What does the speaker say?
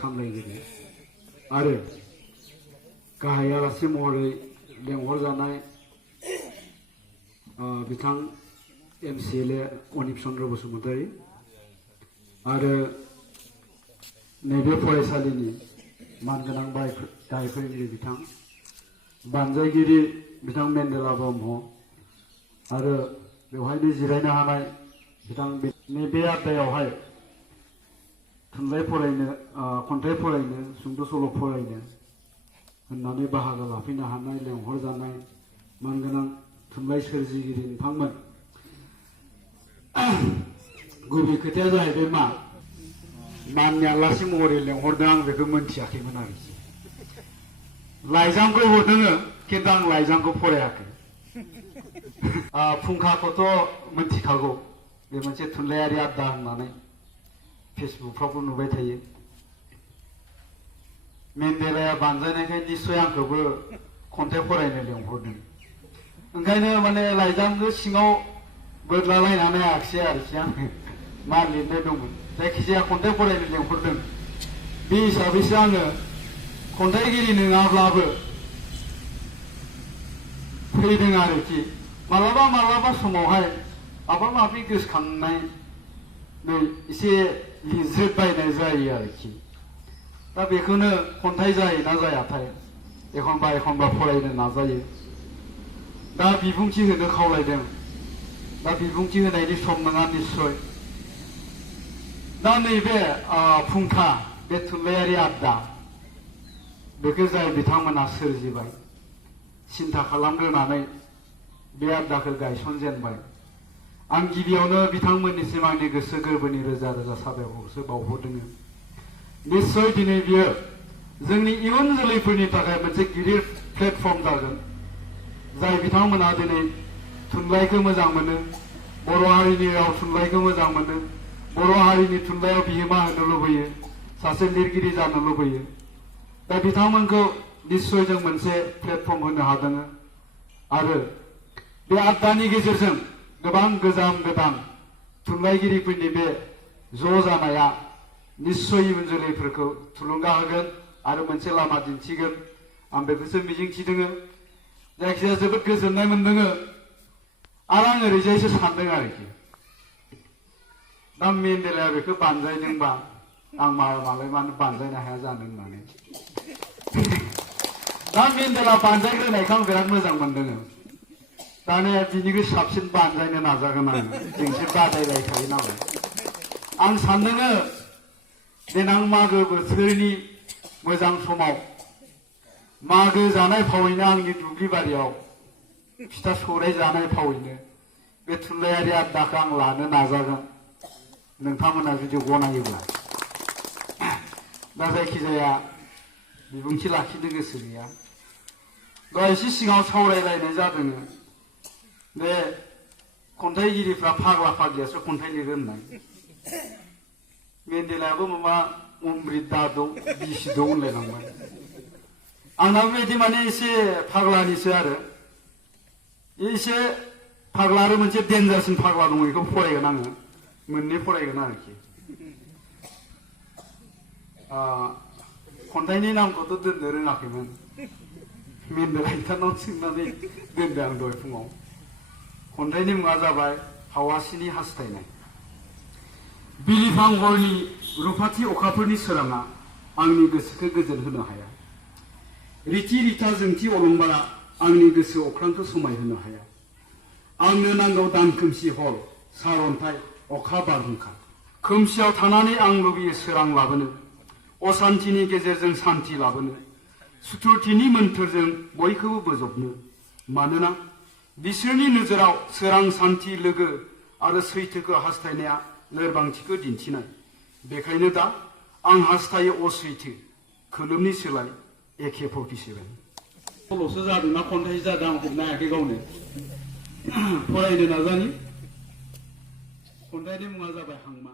सामलायगिरि आरो गाहाय आलासि महरै लेंहरजानाय बिथां MCLA अनिप चन्द्र बसुमतारी आरो नैबे फरायसालिनि मानगोनां गाहाय फोरोंगिरि बिथां बानजायगिरि बिथां मेन्देला ब्रह्म आरो बेवहायनो जिरायनो हानाय बिथां नैबे आयदायावहाय थुनलाइ फरायनो खन्थाइ फरायनो सुंद' सल' फरायनो होननानै बाहागो लाफैनो हानाय लेंहरजानाय मानगोनां थुनलाइ सोरजिगिरि नोंथांमोन गुबै खोथाया जाहैबाय मा माननि आलासि महरै लेंहरदों आं बेखौ मोनथियाखैमोन आरोखि लाइजामखौ हरदों खिन्थु आं लाइजामखौ फरायाखै फुंखाखौथ' मोनथिखागौ बे मोनसे थुनलाइयारि आड्डा होननानै फेसबुकफ्रावबो नुबाय थायो मेन्देलाया बानजायनायखाय निस्सय आंखौबो खन्थाइ फरायनो लेंहरदों ओंखायनो माने लाइजामखौ सिङाव बोदलालायनानै आखिसै आरोखि आङो मा लिरनाय दंमोन जायखिजाया खन्थाइ फरायनो लेंहरदों बे हिसाबैसो आङो खन्थाइगिरि नङाब्लाबो फैदों आरोखि मालाबा मालाबा समावहाय माबा माबि गोसोखांनाय एसे लिरज्रेदबायनाय जायो आरोखि दा बेखौनो खन्थाइ जायोना जायाथाय एखनबा एखनबा फरायनो नाजायो दा बिबुंथि होनो खावलायदों दा बिबुंथि होनायनि सम नङा निस्सय दा नैबे फुंखा बे थुनलाइयारि आड्डा बेखौ जाय बिथांमोना सोरजिबाय सिन्था खालामग्रोनानै बे आड्डाखौ गायसनजेनबाय आं गिबियावनो बिथांमोननिसिम आंनि गोसो गोरबोनि रोजा रोजा साबायखरसो बावहरदों निस्सय दिनै बियो जोंनि इयुन जोलैफोरनि थाखाय मोनसे गिदिर प्लेटफर्म जागोन जाय बिथांमोना दिनै थुनलाइखौ मोजां मोनो बर' हारिनि राव थुनलाइखौ मोजां मोनो बर' हारिनि थुनलाइयाव बिहोमा होनो लुबैयो सासे लिरगिरि जानो लुबैयो दा बिथांमोनखौ निस्सय जों मोनसे प्लेटफर्म होनो हादों आरो बे आड्डानि गेजेरजों गोबां गोदान थुनलाइगिरिफोरनि बे ज' जानाया निस्सय इयुन जोलैफोरखौ थुलुंगा होगोन आरो मोनसे लामा दिन्थिगोन आं बेखौसो मिजिंथिदों जायखिजाया जोबोद गोजोननाय मोनदों आरो आं ओरैजायसो सानदों आरोखि दा मेन्देलाया बेखौ बानजायदोंबा आं मालाय मानो बानजायनो हाया जानो होननानै दा मेन्देला बानजायग्रोनायखौ आं बिराद मोजां मोनदों दानिया बिनिख्रुइ साबसिन बानजायनो नाजागोन आङो जोंसो बादायलायखायो नालाय आं सानदों देनां मागो बोथोरनि मोजां समाव मागो जानाय फावैनो आंनि दुब्लि बारियाव फिथा सौराय जानाय फावैनो बे थुनलाइयारि आड्डाखौ आं लानो नाजागोन नोंथांमोना जुदि गनायोब्ला दा जायखिजाया बिबुंथि लाखिनो गोसो गैया दा एसे सिगाङाव सावरायलायनाय जादों बे खन्थाइगिरिफ्रा फाग्ला फाग्लियासो खन्थाइ लिरो होननाय मेन्देलायाबो माबा अमृत दादौ बिसिदौ होनलायलांबाय आंनाबो बिदि माने एसे फाग्लानिसो आरो एसे फाग्ला आरो मोनसे डेन्जारसिन फाग्ला दङ बेखौ फरायगोन आङो मोननै फरायगोन आरोखि खन्थाइनि नामखौथ' दोननो रोङाखैमोन मेन्देला बिथांनाव सोंनानै दोनदों आं दहाय फुङाव खन्थाइनि मुङा जाबाय हावासिनि हास्थायनाय बिलिफां हरनि रुफाथि अखाफोरनि सोराङा आंनि गोसोखौ गोजोन होनो हाया रिथि रिथा जोंथि अलंबारा आंनि गोसो अख्रांखौ समायहोनो हाया आंनो नांगौ दान खोमसि हर सारन्थाइ अखा बारहुंखा खोमसियाव थानानै आं लुबैयो सोरां लाबोनो असान्थिनि गेजेरजों सान्थि लाबोनो सुथुरथिनि मोन्थोरजों बयखौबो बोजबनो मानोना बिसोरनि नोजोराव सोरां सान्थि लोगो आरो सैथोखौ हास्थायनाया लोरबांथिखौ दिन्थिनाय बेखायनो दा आं हास्थायो असैथो खोलोमनि सोलाय AK-47 सल'सो जादोंना खन्थाइ जादों आं हमनो हायाखै गावनो फरायनो नाजानि खन्थाइनि मुङा जाबाय हांमा